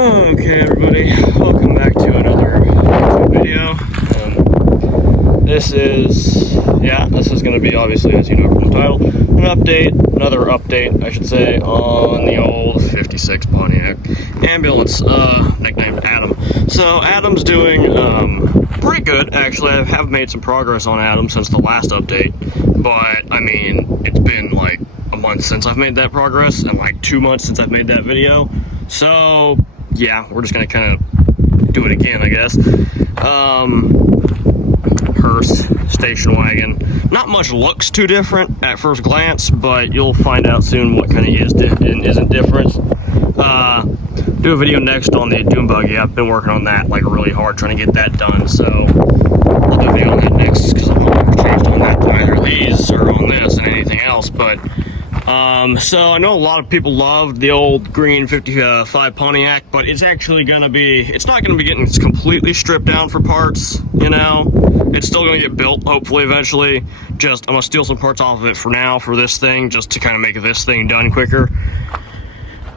Okay, everybody, welcome back to another YouTube video. This is going to be, obviously, as you know from the title, another update, I should say, on the old 56 Pontiac Ambulance, nicknamed Adam. So, Adam's doing pretty good, actually. I have made some progress on Adam since the last update, but, I mean, it's been like a month since I've made that progress, and like 2 months since I've made that video. So, yeah, we're just gonna kind of do it again, I guess. Hearse station wagon. Not much looks too different at first glance, but you'll find out soon what kind of is and isn't different. Do a video next on the Doom Buggy. I've been working on that like really hard, trying to get that done. So I'll do a video on that next because I've never changed on that to either these or on this and anything else. But so I know a lot of people loved the old green 55 Pontiac, but it's actually going to be, it's not going to be getting completely stripped down for parts, you know. It's still going to get built, hopefully, eventually. Just, I'm going to steal some parts off of it for now, for this thing, just to kind of make this thing done quicker.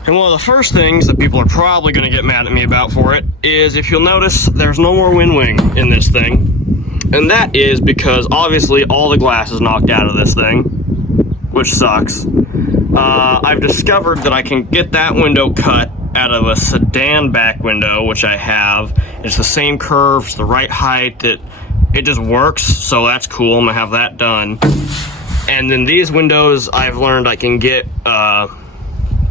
And one of the first things that people are probably going to get mad at me about for it is, if you'll notice, there's no more wind wing in this thing. And that is because, obviously, all the glass is knocked out of this thing, which sucks. I've discovered that I can get that window cut out of a sedan back window, which I have. It's the same curves, the right height, it just works, so that's cool. I'm gonna have that done. And then these windows, I've learned I can get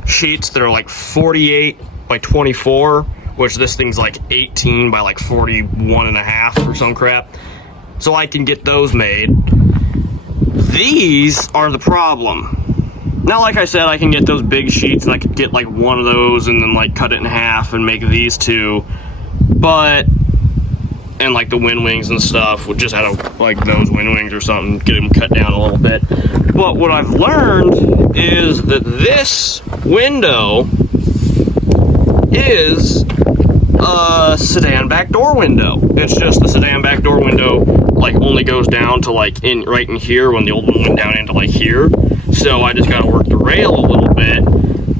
sheets that are like 48 by 24, which this thing's like 18 by like 41 and a half or some crap. So I can get those made. These are the problem. Now, like I said, I can get those big sheets, and I could get like one of those and then like cut it in half and make these two. But, and like the wind wings and stuff, we'll just have like those wind wings or something, get them cut down a little bit. But what I've learned is that this window is a sedan back door window. It's just the sedan back door window, like, only goes down to like right in here, when the old one went down into like here. So I just gotta work the rail a little bit,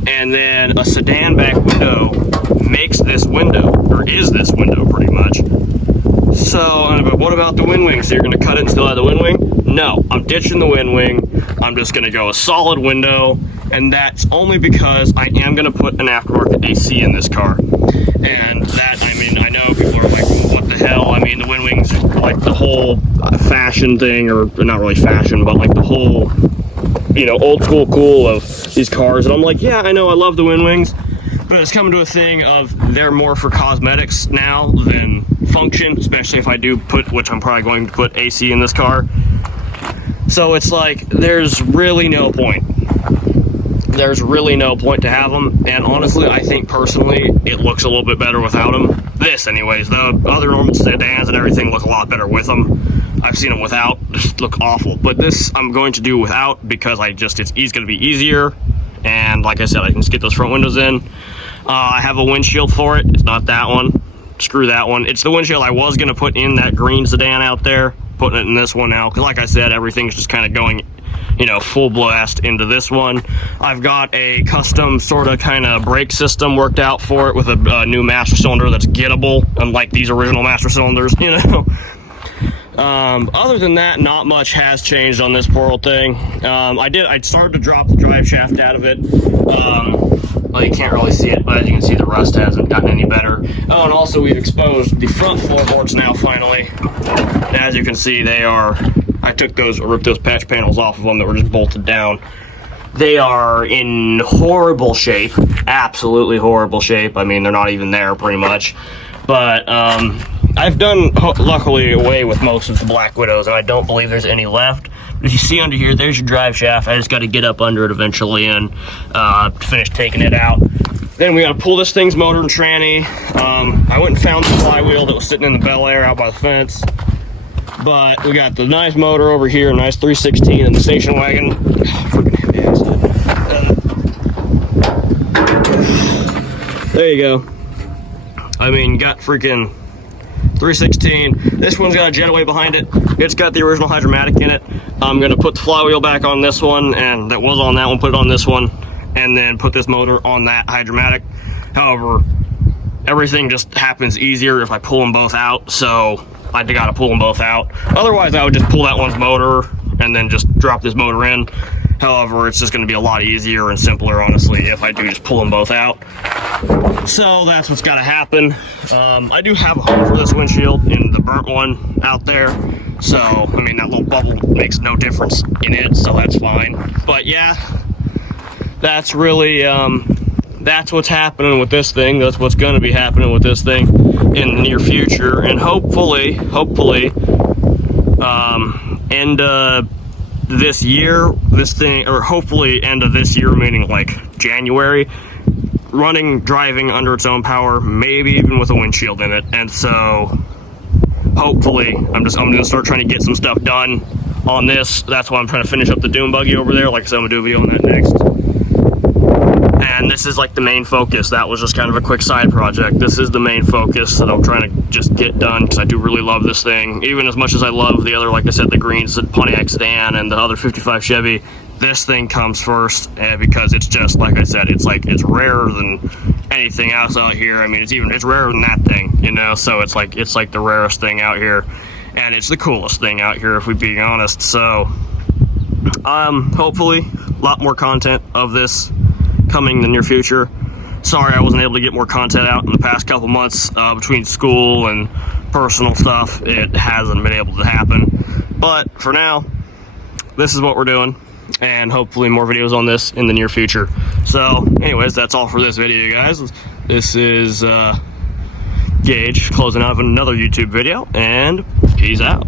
and then a sedan back window makes this window, or is this window pretty much. So, but what about the wind wing? So you're gonna cut it and still have the wind wing? No, I'm ditching the wind wing. I'm just gonna go a solid window, and that's only because I am gonna put an aftermarket AC in this car. And that, I mean, I know people are like, well, what the hell? I mean, the wind wings are like the whole fashion thing, or not really fashion, but like the whole, you know, old school cool of these cars. And I'm like, yeah, I know, I love the wind wings, but it's coming to a thing of they're more for cosmetics now than function, especially if I do put, which I'm probably going to put, AC in this car. So it's like, there's really no point. There's really no point to have them, and honestly, I think personally it looks a little bit better without them. This anyways. The other normal sedans and everything look a lot better with them. I've seen them without, just look awful. But this I'm going to do without, because it's going to be easier, and like I said, I can just get those front windows in. I have a windshield for it. It's not that one. Screw that one. It's the windshield I was going to put in that green sedan out there, putting it in this one now, because like I said, everything's just kind of going, you know, full blast into this one. I've got a custom sort of kind of brake system worked out for it with a new master cylinder that's gettable, unlike these original master cylinders, you know. Other than that, not much has changed on this poor old thing. I started to drop the drive shaft out of it. Well, you can't really see it, but as you can see, the rust hasn't gotten any better. Oh, and also we've exposed the front floorboards now, finally. And as you can see, they are, I ripped those patch panels off of them that were just bolted down. They are in horrible shape, absolutely horrible shape. I mean, they're not even there, pretty much. But, I've done, luckily, away with most of the Black Widows, and I don't believe there's any left. If you see under here, there's your drive shaft. I just got to get up under it eventually and finish taking it out. Then we got to pull this thing's motor and tranny. I went and found the flywheel that was sitting in the Bel Air out by the fence. But we got the nice motor over here, a nice 316 in the station wagon. Freaking heavy accident. There you go. I mean, got freaking 316. This one's got a jetaway behind it. It's got the original hydromatic in it. I'm gonna put the flywheel back on this one, and that was on that one, put it on this one, and then put this motor on that hydromatic. However, everything just happens easier if I pull them both out, so I gotta pull them both out. Otherwise, I would just pull that one's motor and then just drop this motor in. However, it's just gonna be a lot easier and simpler, honestly, if I do just pull them both out. So that's what's gotta happen. I do have a home for this windshield in the burnt one out there. So, I mean, that little bubble makes no difference in it, so that's fine. But yeah, that's really, that's what's happening with this thing. That's what's going to be happening with this thing in the near future. And hopefully, end of this year, this thing, or hopefully end of this year, meaning like January, driving under its own power, maybe even with a windshield in it. And so, hopefully, I'm gonna start trying to get some stuff done on this. That's why I'm trying to finish up the dune buggy over there. Like I said, I'm gonna do a video on that next. And this is like the main focus. That was just kind of a quick side project. This is the main focus that I'm trying to just get done, because I do really love this thing. Even as much as I love the other, like I said, the greens, the Pontiac sedan, and the other 55 Chevy, this thing comes first, because it's just, like I said, it's rarer than anything else out here. I mean, it's rarer than that thing, you know. So it's like the rarest thing out here, and it's the coolest thing out here, if we're being honest. So hopefully a lot more content of this coming in the near future. Sorry I wasn't able to get more content out in the past couple months, between school and personal stuff. It hasn't been able to happen, but for now, this is what we're doing, and hopefully more videos on this in the near future. So anyways, that's all for this video, guys. This is Gage closing out another YouTube video, and peace out.